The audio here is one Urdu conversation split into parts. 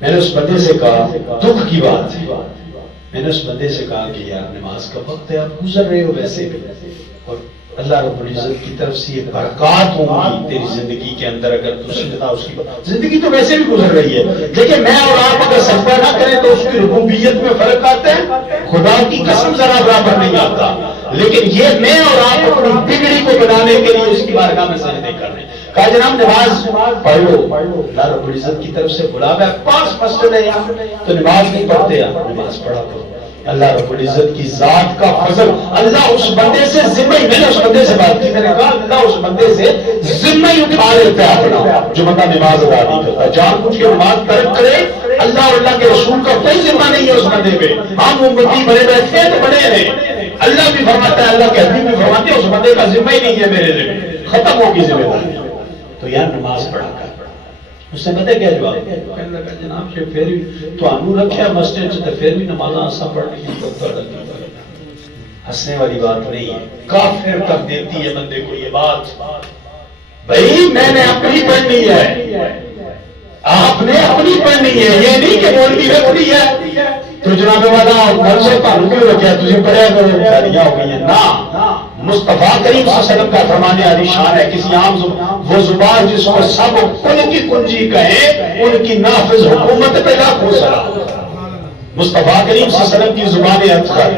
میں نے اس بندے سے کہا، دکھ کی بات ہے، میں نے اس بندے سے کہا کہ یار نماز کا وقت ہے، آپ گزر رہے ہو ویسے بھی، اور اللہ رب العزت کی طرف سے یہ برکات ہوں گی تیری زندگی کے اندر اگر تو سجدہ، اس کی زندگی تو ویسے بھی گزر رہی ہے، لیکن میں اور آپ اگر سجدہ نہ کریں تو اس کی ربوبیت میں فرق آتا ہے، خدا کی قسم ذرا برابر نہیں آتا، لیکن یہ میں اور آپ اپنی بگڑی کو بنانے کے لیے اس کی بارگاہ میں سجدے کر رہے ہیں۔ کہا جناب نماز پڑھ لو، اللہ رب العزت کی طرف سے بلاوا ہے، پاس مسجد ہے یہاں تو نماز نہیں پڑھتے آپ، نماز پڑھا کرو۔ اللہ رب العزت کی ذات کا فضل، اللہ اس بندے سے ذمہ ہی، میں نے اس بندے سے بات کی، میں نے کہا اللہ اس بندے سے ذمہ ہی اٹھا لیتا ہے اپنا، جو بندہ نماز ادا نہیں کرتا، جان بوجھ کے نماز ترک کرے، اللہ اور اللہ کے رسول کا کوئی ذمہ نہیں ہے اس بندے پہ، ہم امتی بڑے بیٹھے ہیں تو بڑے ہیں، اللہ بھی فرماتا ہے، اللہ کے حبیب بھی فرماتے ہیں، اس بندے کا ذمہ ہی نہیں ہے میرے ذمہ، ختم ہوگی ذمہ داری۔ تو یار نماز پڑھا کر، اس سے پتہ کیا جواب؟ کہنے لگا جناب سے پھر بھی تو انو رکھیا مسجد سے، پھر بھی نماز آسا پڑھنی ہے۔ ہنسنے والی بات نہیں ہے، کافر کر دیتی ہے بندے کو یہ بات۔ بھائی میں نے اپنی پڑھنی ہے، آپ نے اپنی پڑھنی ہے، یہ نہیں کہ مولوی نے پڑھی ہے تو جناب والا گھر سے تعلق کیوں رکھا تجھے پڑھا کرو، گالیاں ہو گئی ہیں۔ نہ، مصطفیٰ کریم صلی اللہ علیہ وسلم کا فرمان عالی شان ہے، کسی عام وہ زبان جس کو سب کن کی کنجی کہے، ان کی نافذ حکومت پہ لاکھوں سلام۔ مصطفیٰ کریم صلی اللہ علیہ وسلم کی زبان اطہر،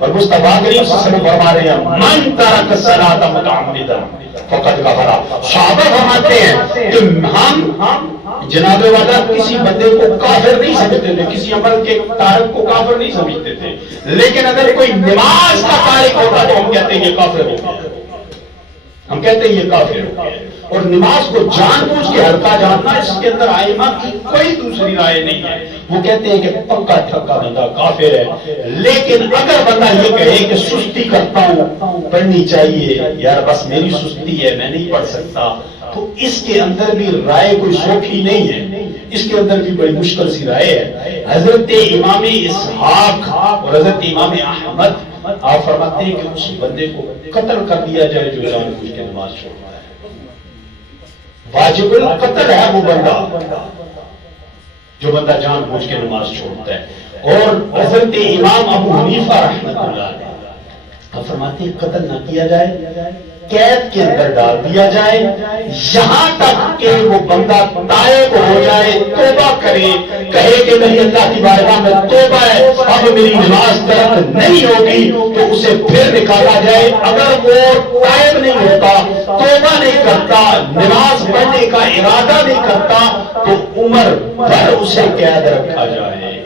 اور مصطفیٰ کریم صلی اللہ علیہ وسلم فرما رہے ہیں من ترک الصلاۃ متعمدا فقد کفر۔ صحابہ فرماتے ہیں کہ ہم جناب والا کسی بندے کو کافر نہیں سمجھتے تھے، کسی عمل کے تارک کو کافر نہیں سمجھتے تھے، لیکن اگر کوئی نماز کا تارک ہوتا تو ہم کہتے ہیں یہ کافر ہو گیا، ہم کہتے ہیں یہ کافر ہو گیا۔ اور نماز کو جان بوجھ کے ہلکا جاننا، اس کے اندر ائمہ کی کوئی دوسری رائے نہیں ہے، وہ کہتے ہیں کہ پکا ٹھکا بندہ کافر ہے۔ لیکن اگر بندہ یہ کہے کہ سستی کرتا ہوں، پڑھنی چاہیے، یار بس میری سستی ہے میں نہیں پڑھ سکتا، تو اس کے اندر بھی رائے کوئی سوکھی نہیں ہے، اس کے اندر بھی بڑی مشکل سی رائے ہے۔ حضرت امام اسحاق اور حضرت امام احمد آپ فرماتے ہیں کہ اس بندے کو قتل کر دیا جائے جو جان بوجھ کے نماز چھوڑتا ہے، واجب القتل ہے وہ بندہ جو بندہ جان بوجھ کے نماز چھوڑتا ہے۔ اور حضرت امام ابو حنیفہ رحمۃ اللہ علیہ فرماتے ہیں قتل نہ کیا جائے، قید کے اندر ڈال دیا جائے، یہاں تک کہ وہ بندہ تائب ہو جائے، توبہ کرے، کہے کہ نہیں اللہ کی بارگاہ میں توبہ ہے، اب میری نماز ترک نہیں ہوگی، تو اسے پھر نکالا جائے۔ اگر وہ تائب نہیں ہوتا، توبہ نہیں کرتا، نماز پڑھنے کا ارادہ نہیں کرتا، تو عمر بھر اسے قید رکھا جائے۔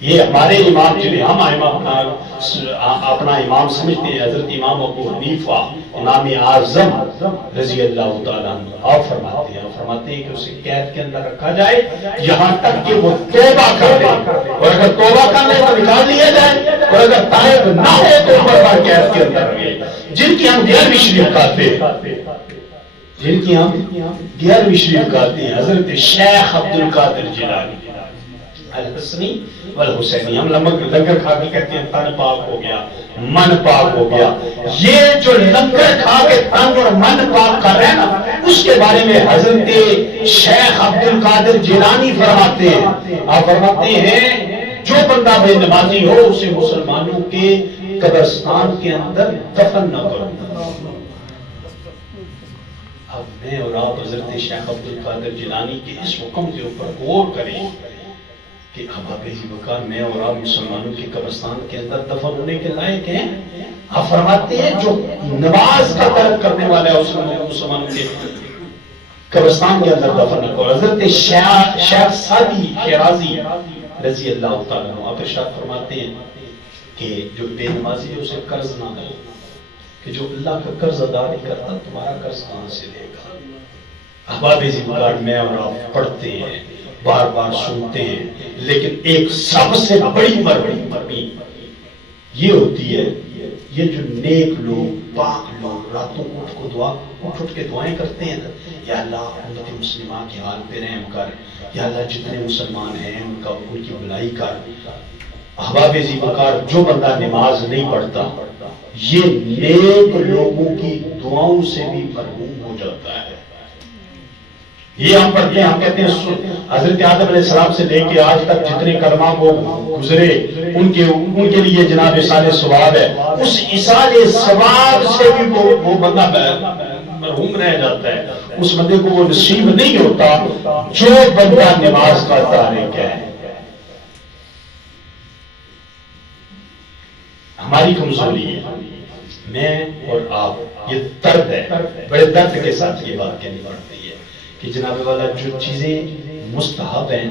یہ ہمارے امام جنہیں ہم اپنا امام سمجھتے ہیں، حضرت امام ابو حنیفہ امام اعظم رضی اللہ تعالیٰ عنہ، آپ فرماتے ہیں کہ اسے قید کے اندر رکھا جائے یہاں تک کہ وہ توبہ کر لے، اور اگر توبہ کر لے تو نکال لیا جائے، اور اگر تائب نہ ہو تو عمر بھر قید کے اندر رہے۔ جن کی ہم 11ویں شریف کہتے ہیں، جن کی ہم 11ویں شریف کہتے ہیں، حضرت شیخ عبد القادر جیلانی الحسنی والحسینی، ہم لنگر کھا کے کہتے ہیں تن پاک ہو گیا، من پاک ہو گیا۔ یہ جو لنگر کھا کے تن اور من پاک کر رہے ہیں نا، اس کے بارے میں حضرت شیخ عبد القادر جیلانی فرماتے ہیں، آپ فرماتے ہیں جو بندہ بے نمازی ہو اسے مسلمانوں کے قبرستان کے اندر دفن نہ کرو۔ اب میں اور آپ حضرت شیخ عبد القادر جیلانی کے اس حکم کے اوپر غور کریں کہ احباب وقار میں اور آپ مسلمانوں کے قبرستان کے اندر دفن ہونے کے لائق ہیں۔ آپ فرماتے ہیں جو نماز کا ترک کرنے والا ہے اس مسلمانوں کے قبرستان کے اندر دفن نہ کرو۔ حضرت شیخ سعدی شیرازی رضی اللہ تعالیٰ عنہ آپ ارشاد فرماتے ہیں کہ جو بے نمازی ہے اسے قرض نہ دو، کہ جو اللہ کا قرض ادا نہیں کرتا تمہارا قرض کہاں سے دے گا۔ احباب وقار میں اور آپ پڑھتے ہیں، بار بار سنتے ہیں، لیکن ایک سب سے بڑی مرمی یہ ہوتی ہے، یہ جو نیک لوگ پاک لوگ راتوں اٹھ کے دعائیں کرتے ہیں، یا اللہ امت مسلمہ کے حال پہ رحم کر، یا اللہ جتنے مسلمان ہیں ان کی بھلائی کر۔ احباب وقار جو بندہ نماز نہیں پڑھتا یہ نیک لوگوں کی دعاؤں سے بھی محروم ہو جاتا ہے۔ یہ ہم پڑھتے ہیں، ہم کہتے ہیں حضرت آدم علیہ السلام سے لے کے آج تک جتنے کلمہ کو گزرے ان کے لیے جناب اصال ثواب ہے. اس اصال ثواب سے بھی وہ بندہ محروم رہ جاتا ہے، اس بندے کو وہ نصیب نہیں ہوتا جو بندہ نماز کا تارک ہے. ہماری کمزوری ہے، میں اور آپ، یہ درد ہے، بڑے درد کے ساتھ یہ بات کہنی پڑتی ہے کہ جناب والا جو چیزیں مستحب ہیں،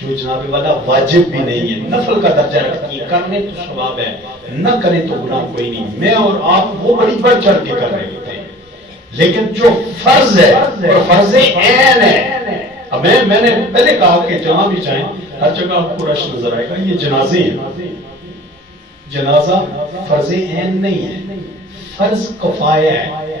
جو جناب والا واجب بھی نہیں ہے، نفل کا درجہ رکھتی ہے، کرنے تو ثواب ہے، نہ کریں تو گناہ کوئی نہیں. میں اور آپ وہ بڑی بڑھ چڑھ کے کر رہے ہوتے ہیں، لیکن جو فرض ہے اور فرض عین ہے. اب میں نے پہلے کہا کہ جہاں بھی جائیں ہر جگہ آپ کو رش نظر آئے گا، یہ جنازے ہیں. جنازہ فرض عین نہیں ہے، فرض کفایہ ہے.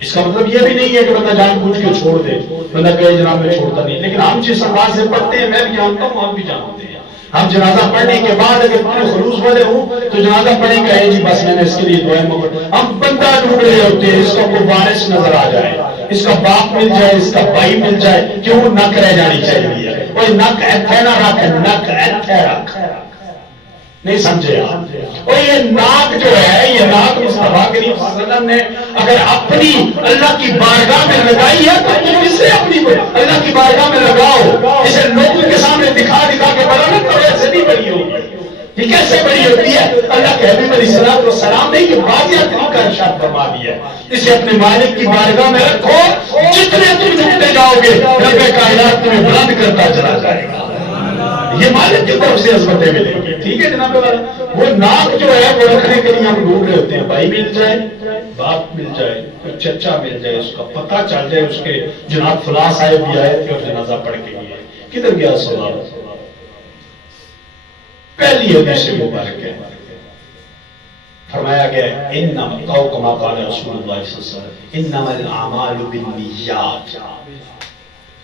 اس کا مطلب یہ بھی نہیں ہے کہ بندہ جان بوجھ کے چھوڑ دے، بندہ کہے جناب میں چھوڑتا نہیں. لیکن ہم جس انداز سے پڑھتے ہیں، میں بھی جانتا ہوں، آپ بھی جانتے ہیں، ہم جنازہ پڑھنے کے بعد اگر اتنے خلوص والے ہوں تو جنازہ پڑھنے کا ہے جی بس میں نے اس کے لیے دعائیں مانگی. ہم بندہ ڈھونڈ رہے ہوتے ہیں، اس کا کوئی وارث نظر آ جائے، اس کا باپ مل جائے، اس کا بھائی مل جائے، کیوں نک رہ جانی چاہیے. کوئی نک ایتھے نہ رکھ، نک ایتھے رکھ. نہیں سمجھے آپ؟ اور یہ ناک جو ہے، یہ ناک مصطفیٰ کریم صلی اللہ علیہ وسلم نے اگر اپنی اللہ کی بارگاہ میں لگائی ہے تو تم اسے اپنی اللہ کی بارگاہ میں لگاؤ. اسے لوگوں کے سامنے دکھا کے بڑا نہ کرو، ایسے نہیں بڑی ہوگی. یہ کیسے بڑی ہوتی ہے؟ اللہ کے حبیب علیہ السلام نے یہ واضح طریقہ ارشاد فرما دیا ہے، اسے اپنے مالک کی بارگاہ میں رکھو، جتنے تم جھکتے جاؤ گے رب کائنات تمہیں بلند کرتا چلا جائے گا. یہ مالک کی طرف سے عظمتیں ملیں گی. ٹھیک ہے جناب والا، وہ ناک جو ہے وہ رکھنے کے لیے ہم ڈھونڈ رہے ہوتے ہیں. بھائی مل جائے، باپ مل جائے، کوئی چچا مل جائے، اس کا پتہ چل جائے اس کے جناب فلاں صاحب بھی آئے تھے اور جنازہ پڑھ کے گئے. کدھر گیا سوال؟ پہلی حدیث مبارک ہے، فرمایا گیا انما کما قال رسول اللہ صلی اللہ علیہ وسلم انما الاعمال بالنیات.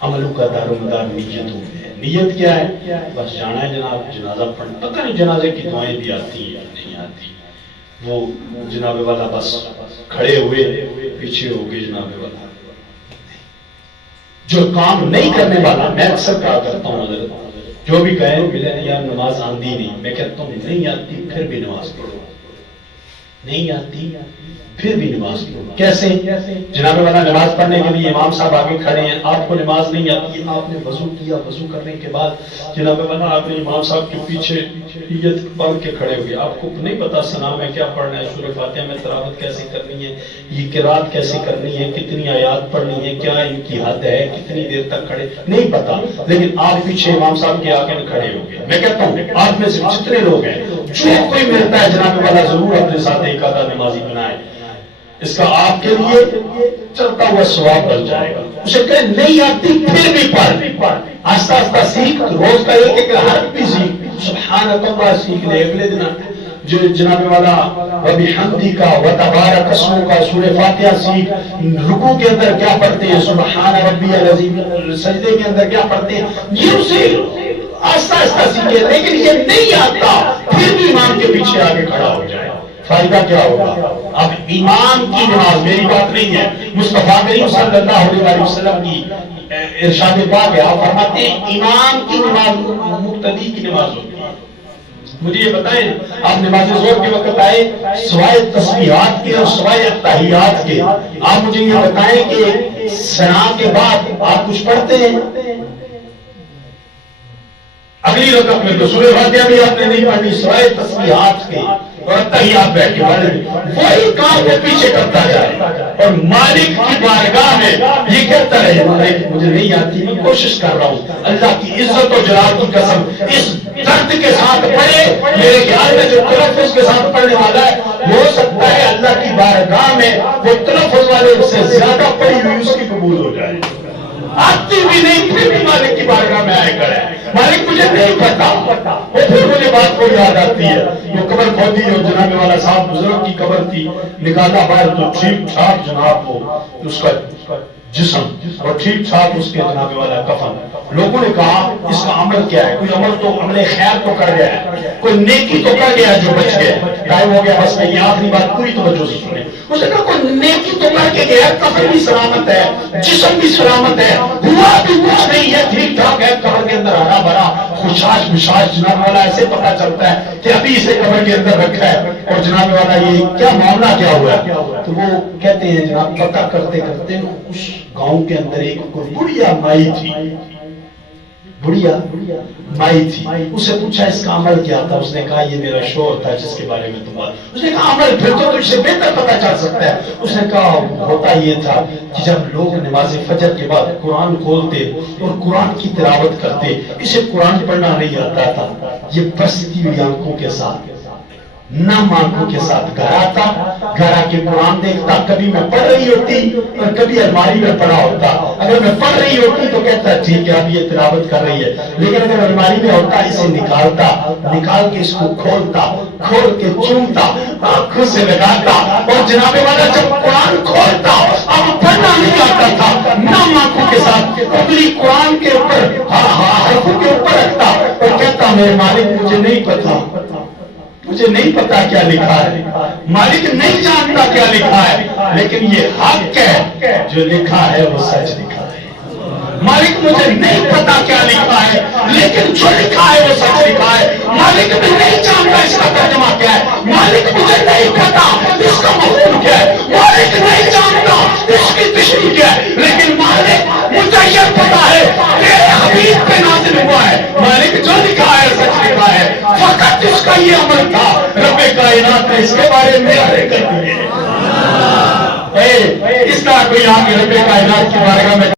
عملوں کا دار و مدار نیتوں میں ہے. نیت کیا ہے؟ بس جانا ہے جناب جنازہ پڑھنا. پتہ نہیں جنازے کی دعائیں بھی آتی ہیں یا نہیں آتی. وہ جناب والا بس کھڑے ہوئے پیچھے ہو گئے جناب والا. جو کام نہیں کرنے والا، میں اکثر کہا کرتا ہوں حضرت، جو بھی کہیں ملے یار نماز آندی نہیں، میں کہتا ہوں نہیں آتی پھر بھی نماز پڑھو. نہیں آتی پھر بھی نماز پڑھو. کیسے؟ جناب والا نماز پڑھنے کے لیے امام صاحب آگے کھڑے ہیں، آپ کو نماز نہیں آتی، آپ نے وضو کیا، وضو کرنے کے بعد جناب والا آپ نے امام صاحب کے پیچھے نیت باندھ کے کھڑے ہوئے. آپ کو نہیں پتا ثنا میں کیا پڑھنا ہے، سورہ فاتحہ میں تلاوت کیسے کرنی ہے، یہ قرات کیسے کرنی ہے، کتنی آیات پڑھنی ہے، کیا ان کی حد ہے، کتنی دیر تک کھڑے، نہیں پتا. لیکن آپ پیچھے امام صاحب کے آگے کھڑے ہو گئے. میں کہتا ہوں آپ میں سے جتنے لوگ ہیں، جو کوئی ملتا ہے جناب والا ضرور اپنے ساتھ ایک آدھا نمازی بنائے. اس کا آپ کے لیے چلتا ہوا ثواب بن جائے گا. اسے کہے نہیں آتی پھر بھی پڑھ، آہستہ آہستہ سیکھ، روز کا ایک حرف بھی سیکھ. سبحان اللہ سیکھ لے، اگلے دن جو جناب والا وبحمدی کا وتبارک اسمہ کا سورہ فاتحہ سیکھ. رکوع کے اندر کیا پڑھتے ہیں؟ سبحان ربی العظیم. سجدے کے اندر کیا پڑھتے ہیں؟ یہ اسے آہستہ آہستہ سیکھے. لیکن یہ نہیں آتا پھر بھی امام کے پیچھے آگے کھڑا ہو جائے، فائدہ کیا ہوگا؟ اب امام کی نماز، میری بات نہیں ہے، مصطفیٰ کریم صلی اللہ علیہ وسلم کی ارشاد پاک ہے. آپ فرماتے ہیں امام کی نماز مقتدی کی نماز ہوتی ہے. مجھے یہ بتائیں، آپ نماز ظہر کے وقت آئے، سوائے تسبیحات کے اور سوائے تحیات کے، آپ مجھے یہ بتائیں کہ ثنا کے بعد آپ کچھ پڑھتے ہیں؟ اگلی رکعت میں تو سورہ فاتحہ بھی آپ نے نہیں پڑھنی، سوائے تسبیحات کے اور تحیات بیٹھ کے پڑھ لیں. وہی کام وہ پیچھے کرتا جائے اور مالک کی بارگاہ میں یہ کہتا رہے مجھے نہیں آتی، میں کوشش کر رہا ہوں. اللہ کی عزت و جلال کی قسم اس درد کے ساتھ پڑھے. میرے خیال میں جو تلفظ کے ساتھ پڑھنے والا ہے ہو سکتا ہے اللہ کی بارگاہ میں وہ تلفظ والے سے زیادہ پڑھی ہوئی اس کی قبول ہو جائے. آتی بھی نہیں پھر بھی مالک کی بارگاہ میں آئے کرے. مالک مجھے نہیں پتا، اور پھر مجھے بات کو یاد آتی ہے. وہ قبر کھودی اور جناب والا صاحب بزرگ کی قبر تھی، نکالا باہر تو ٹھیک ٹھاک جناب وہ اس کا جسم اور ٹھیک ٹھاک اس کے جناب والا کفن. لوگوں نے کہا اس کا عمل کیا ہے؟ کوئی عمل تو عمل خیر تو کر گیا ہے، کوئی نیکی تو کر گیا جو بچ گیا. ٹائم ہو گیا بس میں یہ آخری بات پوری توجہ سے سنیں. اس نے کہا کوئی نیکی تو کر کے گیا, قبر بھی سلامت ہے, جسم بھی سلامت ہے, ہوا بھی کچھ نہیں ہے, ٹھیک ٹھاک ہے, قبر کے اندر ہرا بھرا خوشاش مشاش. جناب والا ایسے پتا چلتا ہے کہ ابھی اسے قبر کے اندر رکھا ہے, اور جناب والا یہ کیا معاملہ کیا ہوا ہے. تو وہ کہتے ہیں جناب پتہ کرتے کرتے اس گاؤں کے اندر ایک کوئی بڑھیا مائی تھی, بڑھیا مائی تھی. اس سے پوچھا اس کا عمل کیا تھا. اس نے کہا یہ میرا شوہر تھا جس کے بارے میں تم بات. اس نے کہا عمل پھر تو تجھ سے بہتر پتہ چل سکتا ہے. اس نے کہا ہوتا یہ تھا کہ جب لوگ نماز فجر کے بعد قرآن کھولتے اور قرآن کی تلاوت کرتے, اسے قرآن پڑھنا نہیں آتا تھا, یہ بستی ہوئی آنکھوں کے ساتھ نم آنکھوں کے ساتھ گھر آتا, گھر آ کے قرآن دیکھتا. کبھی میں پڑھ رہی ہوتی اور کبھی الماری میں پڑھا ہوتا. اگر میں پڑھ رہی ہوتی تو کہتا ٹھیک ہے اب یہ تلاوت کر رہی ہے, لیکن اگر الماری میں ہوتا اسے نکالتا, نکال کے اس کو کھولتا, کھول کے چومتا, آنکھوں سے لگاتا, اور جناب والا جب قرآن کھولتا اب پڑھنا نہیں آتا تھا, نم آنکھوں کے ساتھ انگلی قرآن کے اوپر حرفوں کے اوپر رکھتا اور کہتا میرے مالک مجھے نہیں پتا, مجھے نہیں پتا کیا لکھا ہے, مالک نہیں جانتا کیا لکھا ہے, لیکن یہ حق ہے جو لکھا ہے وہ سچ لکھا ہے. مالک مجھے نہیں پتا کیا لکھا ہے, لیکن جو لکھا ہے وہ سچ لکھا ہے. مالک میں نہیں جانتا اس کا ترجمہ کیا ہے, مالک مجھے نہیں پتا اس کا مفہوم کیا ہے, مالک نہیں جانتا اس کی تشریح کیا ہے, لیکن مالک مجھے یہ پتا ہے میرے حبیب پہ نازل ہوا ہے. مالک جو لکھا ہے سچ لکھا ہے, فقط اس کا یہ عمل تھا رب کائنات نے اس کے بارے میں کر دیے. اس طرح کوئی آگے رب کائنات کی بارگاہ میں